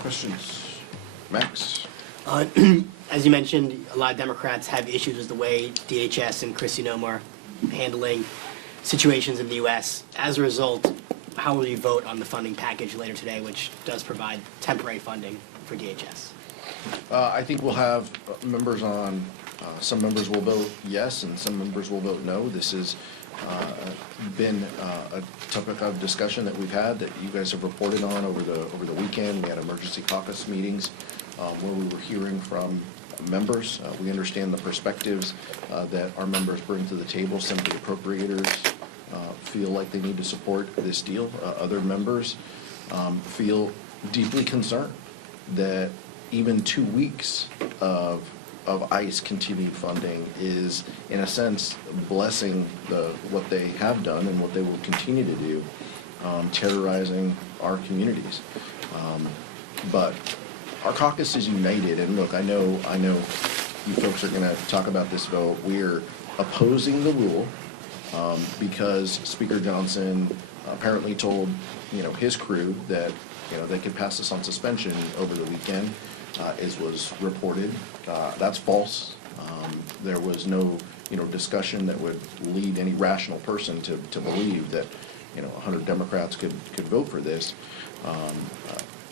Questions? Max? As you mentioned, a lot of Democrats have issues with the way DHS and Kristi Noem are handling situations in the U.S. As a result, how will you vote on the funding package later today, which does provide temporary funding for DHS? I think we'll have members on, some members will vote yes and some members will vote no. This has been a topic of discussion that we've had that you guys have reported on over the weekend. We had emergency caucus meetings where we were hearing from members. We understand the perspectives that our members bring to the table. Some of the appropriators feel like they need to support this deal. Other members feel deeply concerned that even 2 weeks of ICE continued funding is, in a sense, blessing what they have done and what they will continue to do, terrorizing our communities. But our caucus is united, and look, I know you folks are going to talk about this vote. We're opposing the rule because Speaker Johnson apparently told his crew that they could pass this on suspension over the weekend, as was reported. That's false. There was no discussion that would lead any rational person to believe that 100 Democrats could vote for this.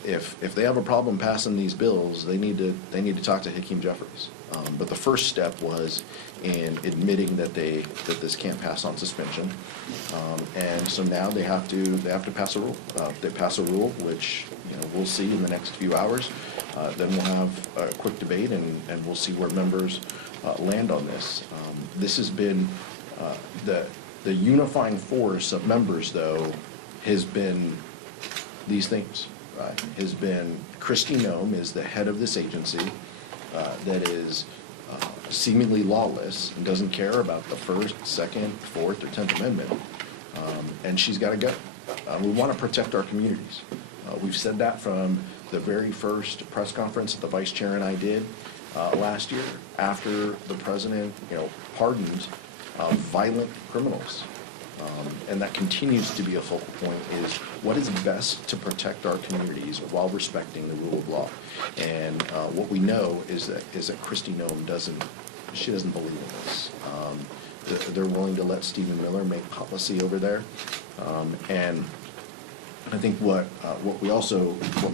If they have a problem passing these bills, they need to talk to Hakeem Jeffries. But the first step was in admitting that this can't pass on suspension, and so now they have to pass a rule. If they pass a rule, which we'll see in the next few hours, then we'll have a quick debate and we'll see where members land on this. This has been the unifying force of members, though, has been these things. Has been Kristi Noem is the head of this agency that is seemingly lawless and doesn't care about the First, Second, Fourth, or 10th Amendment, and she's got to go. We want to protect our communities. We've said that from the very first press conference that the vice chair and I did last year after the president pardoned violent criminals. And that continues to be a focal point, is what is best to protect our communities while respecting the rule of law. And what we know is that Kristi Noem doesn't believe in this. They're willing to let Stephen Miller make policy over there. And I think what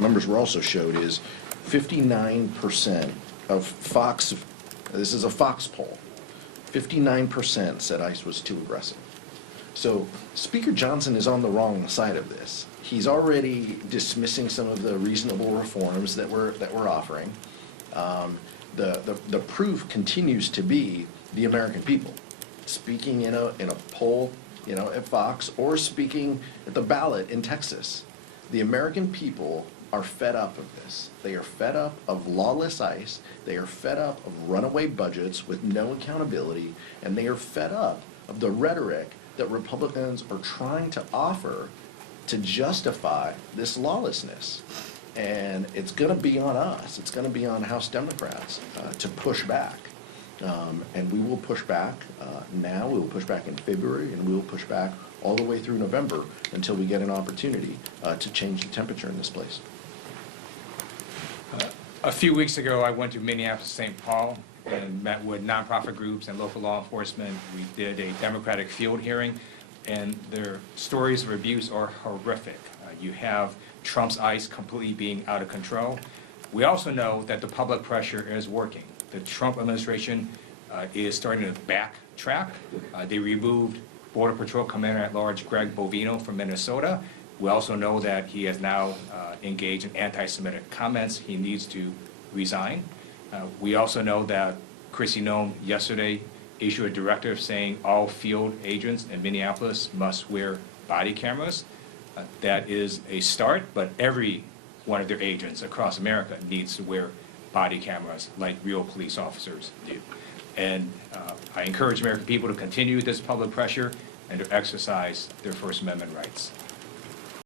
members were also showed is 59% of Fox, this is a Fox poll, 59% said ICE was too aggressive. So Speaker Johnson is on the wrong side of this. He's already dismissing some of the reasonable reforms that we're offering. The proof continues to be the American people. Speaking in a poll, at Fox, or speaking at the ballot in Texas, the American people are fed up of this. They are fed up of lawless ICE. They are fed up of runaway budgets with no accountability, and they are fed up of the rhetoric that Republicans are trying to offer to justify this lawlessness. And it's going to be on us. It's going to be on House Democrats to push back. And we will push back now. We will push back in February, and we will push back all the way through November until we get an opportunity to change the temperature in this place. A few weeks ago, I went to Minneapolis, St. Paul, and met with nonprofit groups and local law enforcement. We did a Democratic field hearing, and their stories of abuse are horrific. You have Trump's ICE completely being out of control. We also know that the public pressure is working. The Trump administration is starting to backtrack. They removed Border Patrol Commander-at-Large Greg Bovino from Minnesota. We also know that he has now engaged in anti-Semitic comments. He needs to resign. We also know that Kristi Noem yesterday issued a directive saying all field agents in Minneapolis must wear body cameras. That is a start, but every one of their agents across America needs to wear body cameras like real police officers do. And I encourage American people to continue this public pressure and to exercise their First Amendment rights.